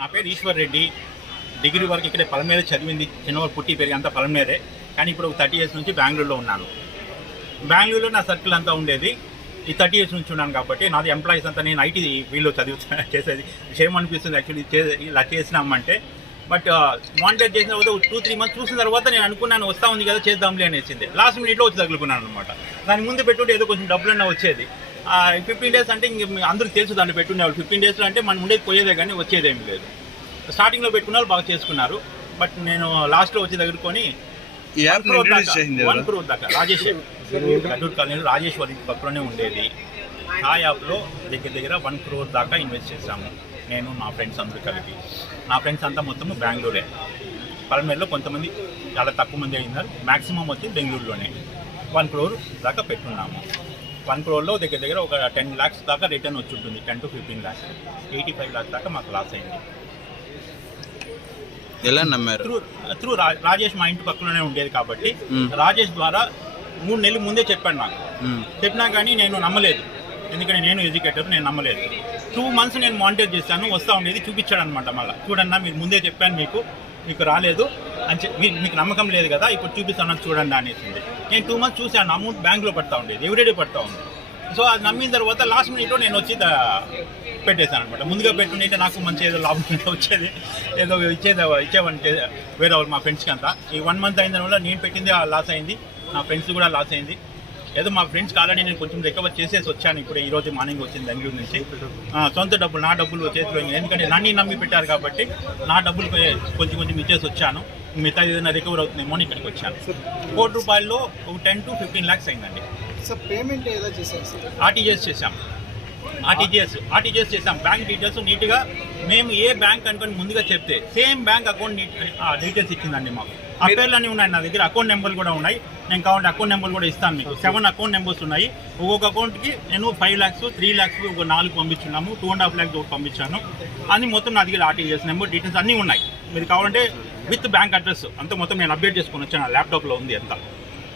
నా పేరు ఈశ్వర్ రెడ్డి. డిగ్రీ వరకు ఇక్కడే పలమేరే చదివింది. చిన్నవారు పుట్టి పెరిగి అంతా పలమేరే కానీ ఇప్పుడు ఒక థర్టీ ఇయర్స్ నుంచి బెంగళూరులో ఉన్నాను. బెంగళూరులో నా సర్కిల్ అంతా ఉండేది. ఈ థర్టీ ఇయర్స్ నుంచి ఉన్నాను కాబట్టి నాది ఎంప్లాయీస్ అంతా నేను ఐటీ వీళ్ళు చదివి చేసేది. సేమ్ అనిపిస్తుంది యాక్చువల్లీ. ఇలా చేసినామంటే బట్ మానిటర్ చేసిన తర్వాత టూ త్రీ మంత్స్ చూసిన తర్వాత నేను అనుకున్నాను వస్తా ఉంది కదా చేద్దాంలే అనేసింది. లాస్ట్ మినిట్లో వచ్చి తగులుకున్నాను అనమాట దాని ముందు పెట్టుకుంటే ఏదో కొంచెం డబ్బులన్నా వచ్చేది. ఫిఫ్టీన్ డేస్ అంటే ఇంక మీ అందరికీ తెలుసు దాన్ని పెట్టుకునేవాళ్ళు. ఫిఫ్టీన్ డేస్లో అంటే మనం ఉండేది పోయేదే కానీ వచ్చేదేమీ లేదు. స్టార్టింగ్లో పెట్టుకున్న వాళ్ళు బాగా చేసుకున్నారు. బట్ నేను లాస్ట్లో వచ్చి దగ్గరుకొని వన్? క్రోర్ దాకా రాజేష్ గడ్డూరు కాలనీలో రాజేశ్వరి పక్కలోనే ఉండేది. ఆ యాప్లో దగ్గర దగ్గర వన్ క్రోర్ దాకా ఇన్వెస్ట్ చేశాము. నేను నా ఫ్రెండ్స్ అందరూ కలిపి. నా ఫ్రెండ్స్ అంతా మొత్తం బెంగళూరే. పలమేరులో కొంతమంది చాలా తక్కువ మంది అయినారు. మ్యాక్సిమం వచ్చి బెంగళూరులోనే. వన్ క్రోర్ దాకా పెట్టున్నాము వన్ క్రోర్లో దగ్గర దగ్గర ఒక టెన్ ల్యాక్స్ దాకా రిటర్న్ వచ్చి ఉంటుంది ten to fifteen lakhs eighty five lakhs దాకా మాకు లాస్ అయింది. ఎలా నమ్మారు? త్రూ త్రూ రాజేష్ మా ఇంటి పక్కలోనే ఉండేది కాబట్టి. రాజేష్ ద్వారా మూడు నెలల ముందే చెప్పాను నాకు. చెప్పినా కానీ నేను నమ్మలేదు. ఎందుకంటే నేను ఎడ్యుకేటర్ నేను నమ్మలేదు. టూ మంత్స్ నేను మానిటర్ చేశాను వస్తా ఉండేది చూపించాడు అనమాట మళ్ళీ చూడన్నా మీరు ముందే చెప్పాను మీకు. మీకు రాలేదు. అని మీకు నమ్మకం లేదు కదా ఇప్పుడు చూపిస్తాను చూడండి అనేసింది. నేను టూ మంత్స్ చూశాను అమౌంట్ బ్యాంక్లో పడతా ఉండేది ఎవ్రీడే పడతా ఉంది సో అది నమ్మిన తర్వాత లాస్ట్ మినిట్లో నేను వచ్చి పెట్టేశాను అనమాట ముందుగా పెట్టుకుంటే నాకు మంచి ఏదో లాభం వచ్చేది. ఏదో ఇచ్చేది ఇచ్చేవాడిని వేరే వాళ్ళు మా ఫ్రెండ్స్కి అంతా. ఈ వన్ మంత్ అయిన వల్ల నేను పెట్టింది లాస్ అయింది. నా ఫ్రెండ్స్ కూడా లాస్ అయింది. ఏదో మా ఫ్రెండ్స్ కాలని నేను కొంచెం రికవర్ చేసేసి వచ్చాను ఇప్పుడు ఈ రోజు మార్నింగ్ వచ్చింది బెంగళూరు నుంచి. సొంత డబ్బులు నా డబ్బులు చేతిలో ఎందుకంటే నన్ను నమ్మి పెట్టారు కాబట్టి నా డబ్బులు కొంచెం కొంచెం ఇచ్చేసి వచ్చాను. మిగతా ఏదైనా రికవర్ అవుతుందేమో అని ఇక్కడికి వచ్చాను. కోటి రూపాయల్లో ఒక టెన్ టు ఫిఫ్టీన్ ల్యాక్స్ అయిందండి. సార్ పేమెంట్ ఎలా చేశారు సార్ ఆర్టీజీఎస్ చేశాం. ఆర్టీజీఎస్ ఆర్టీజీఎస్ చేసాం బ్యాంక్ డీటెయిల్స్ నీట్గా మేము ఏ బ్యాంక్ అనుకొని ముందుగా చెప్తే సేమ్ బ్యాంక్ అకౌంట్ డీటెయిల్స్ ఇచ్చిందండి మాకు. ఆ పేర్లన్నీ ఉన్నాయి నా దగ్గర అకౌంట్ నెంబర్లు కూడా ఉన్నాయి. నేను కావాలంటే అకౌంట్ నెంబర్ కూడా ఇస్తాను మీకు. సెవెన్ అకౌంట్ నెంబర్స్ ఉన్నాయి. ఒక్కొక్క అకౌంట్కి నేను ఫైవ్ ల్యాక్స్ త్రీ ల్యాక్స్ ఒక నాలుగు పంపించున్నాము. టూ అండ్ హాఫ్ ల్యాక్స్ ఒకటి పంపించాను. అన్ని మొత్తం నా దగ్గర ఆర్టీజీఎస్ నెంబర్ డీటెయిల్స్ అన్నీ ఉన్నాయి. మీరు కావాలంటే విత్ బ్యాంక్ అడ్రస్ అంతా మొత్తం నేను అప్డేట్ చేసుకొని వచ్చాను ల్యాప్టాప్లో ఉంది అంతా.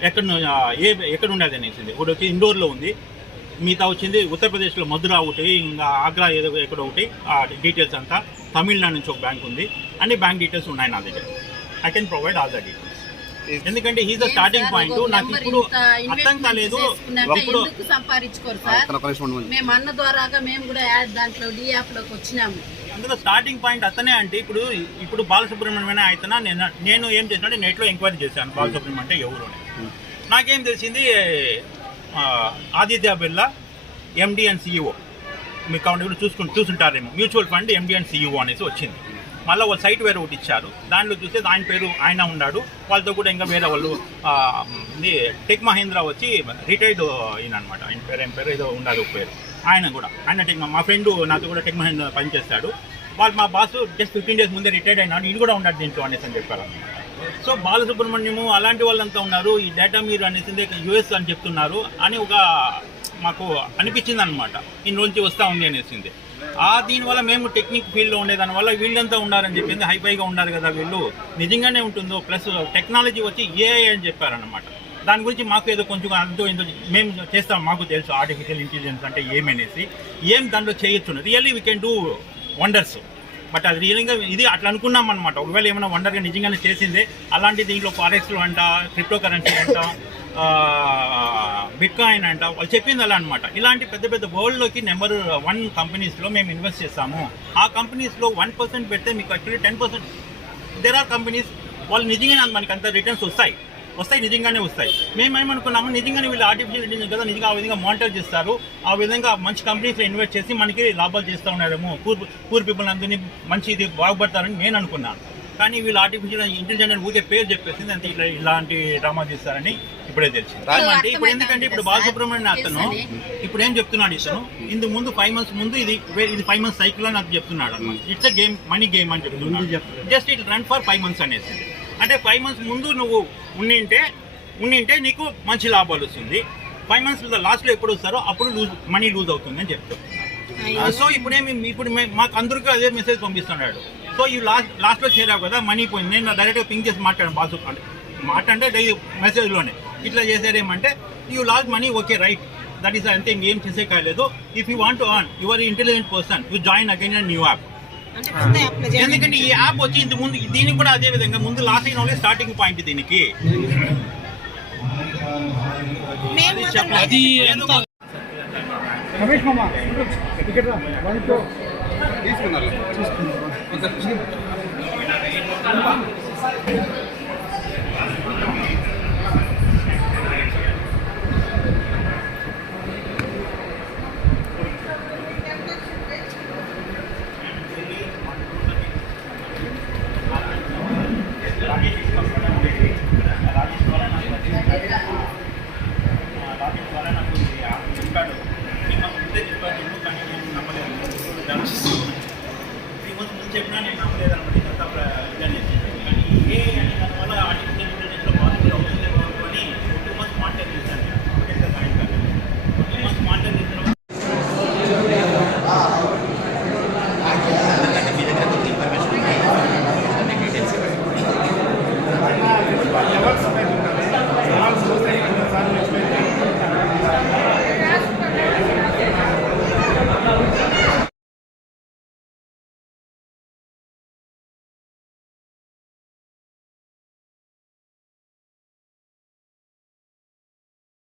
ఎక్కడ ఏ ఎక్కడ ఉండేది అనేసింది. ఒకటి వచ్చి ఇండోర్లో ఉంది. మిగతా వచ్చింది ఉత్తరప్రదేశ్లో మధుర ఒకటి ఇంకా ఆగ్రా ఏదో ఎక్కడ ఒకటి ఆ డీటెయిల్స్ అంతా. తమిళనాడు నుంచి ఒక బ్యాంక్ ఉంది. అన్ని బ్యాంక్ డీటెయిల్స్ ఉన్నాయి నా దగ్గర. I can provide all the details ఎందుకంటే హీజ్ ద స్టార్టింగ్ పాయింట్ నాకు ఇప్పుడు అర్థం కాలేదు. ఇప్పుడు సంపాదించుకోరు సార్ మేము అన్న ద్వారాగా మేము కూడా యాడ్ దాంట్లో డి యాప్లోకి వచ్చినాము. అందులో స్టార్టింగ్ పాయింట్ అతనే అంటే ఇప్పుడు ఇప్పుడు బాలసుబ్రహ్మణ్యం అయితేనా నేను నేను ఏం చేసినంటే నెట్లో ఎంక్వైరీ చేశాను. బాలసుబ్రహ్మణ్యం అంటే ఎవరు అని. నాకేం తెలిసింది Aditya Birla MD and CEO మీకు కావాలి ఇప్పుడు చూసుకుని చూసుంటారేమో. Mutual fund MD and CEO అనేసి వచ్చింది. మళ్ళీ ఒక సైట్ వేరే ఒకటి ఇచ్చారు. దాంట్లో చూస్తే ఆయన పేరు ఆయన ఉన్నాడు. వాళ్ళతో కూడా ఇంకా వేరే వాళ్ళు టెక్ మహేంద్ర వచ్చి రిటైర్డ్ ఈయన అనమాట ఆయన పేరు ఏం పేరు ఏదో ఉండాలి పేరు. ఆయన కూడా. ఆయన టెక్ మా ఫ్రెండ్ నాతో కూడా టెక్ మహేంద్ర పనిచేస్తాడు. వాళ్ళు మా బాస్ జస్ట్ ఫిఫ్టీన్ డేస్ ముందే రిటైర్డ్ అయినాడు ఈయన కూడా ఉన్నాడు దీంట్లో అనేసి అని చెప్పారు. సో బాలసుబ్రహ్మణ్యము అలాంటి వాళ్ళంతా ఉన్నారు. ఈ డేటా మీరు అనేసింది యుఎస్ అని చెప్తున్నారు అని ఒక మాకు అనిపించింది అనమాట ఇన్ని నుంచి వస్తూ ఉంది అనేసింది. ఆ దీనివల్ల మేము టెక్నిక్ ఫీల్డ్లో ఉండేదాని వల్ల వీళ్ళంతా ఉండారని చెప్పింది హైఫైగా ఉన్నారు కదా వీళ్ళు. నిజంగానే ఉంటుందో ప్లస్ టెక్నాలజీ వచ్చి ఏఐ అని చెప్పారనమాట దాని గురించి మాకు ఏదో కొంచెం అంతో ఇంతో మేము చేస్తాం మాకు తెలుసు ఆర్టిఫిషియల్ ఇంటెలిజెన్స్ అంటే ఏమనేసి ఏం దాంట్లో చేయొచ్చు really we can do wonders but అది రియల్గా ఇది అట్లా అనుకున్నాం అనమాట ఒకవేళ ఏమైనా వండర్గా నిజంగానే చేసిందే అలాంటి దీంట్లో ఫారెక్స్లు అంట క్రిప్టో కరెన్సీ అంట బిట్కాయిన్ అంట వాళ్ళు చెప్పింది అలా అనమాట ఇలాంటి పెద్ద పెద్ద వరల్డ్లోకి నెంబర్ వన్ కంపెనీస్లో మేము ఇన్వెస్ట్ చేస్తాము. ఆ కంపెనీస్లో వన్ పర్సెంట్ పెడితే మీకు actually ten percent there are companies వాళ్ళు నిజంగానే మనకి అంత రిటర్న్స్ వస్తాయి. వస్తాయి నిజంగానే వస్తాయి. మేము ఏమనుకున్నాము నిజంగానే వీళ్ళు ఆర్టిఫిషియల్ ఇంటెలిజెన్స్ కదా నిజంగా ఆ విధంగా మానిటర్ చేస్తారు. ఆ విధంగా మంచి కంపెనీస్లో ఇన్వెస్ట్ చేసి మనకి లాభాలు చేస్తూ ఉన్నారేమో పూర్ పూర్ పీపుల్ అందరినీ మంచి ఇది బాగుపడతారని నేను అనుకున్నాను కానీ వీళ్ళు ఆర్టిఫిషియల్ ఇంటెలిజెన్స్ ఊరికే పేరు చెప్పేసింది అంతే ఇట్లా ఇలాంటి డ్రామా చేస్తారని ఇప్పుడే తెలిసింది. అంటే ఇప్పుడు ఎందుకంటే ఇప్పుడు బాలసుబ్రహ్మణ్యం అతను ఇప్పుడు ఏం చెప్తున్నాడు ఇతను? ఇందుకు ముందు ఫైవ్ మంత్స్ ముందు ఇది ఇది ఫైవ్ మంత్స్ సైకిల్ అని నాకు చెప్తున్నాడు it's a game money game అని చెప్తున్నాడు. Just it run for five months అనేసి అంటే ఫైవ్ మంత్స్ ముందు నువ్వు ఉండింటే ఉండింటే నీకు మంచి లాభాలు వస్తుంది. ఫైవ్ మంత్స్ లాస్ట్లో ఎప్పుడు వస్తారో అప్పుడు లూజ్ మనీ లూజ్ అవుతుంది అని చెప్తాను సో ఇప్పుడేమి ఇప్పుడు మే- మాకు అందరికీ అదే మెసేజ్ పంపిస్తున్నాడు. సో ఈ లాస్ట్ లాస్ట్లో చేరావు కదా మనీ పోయింది. నేను డైరెక్ట్గా పింక్ చేసి మాట్లాడాను బాసు మాట అంటే డై మెసేజ్లోనే ఇట్లా చేసేదేమంటే you lost money okay right that is అంతే ఇంకేం చేసే కాలేదు if you want to earn your intelligent person you join again new app అంటే కొత్త యాప్లో జాయిన్ ఎందుకంటే ఈ యాప్ వచ్చి ఇంత ముందు దీనికి కూడా అదే విధంగా ముందు లాస్ అయిన వాళ్ళే స్టార్టింగ్ పాయింట్ దీనికి. మేము మాత్రం అది రమేష్ మామ టికెట్ రా. One two. తీసుకున్నారు?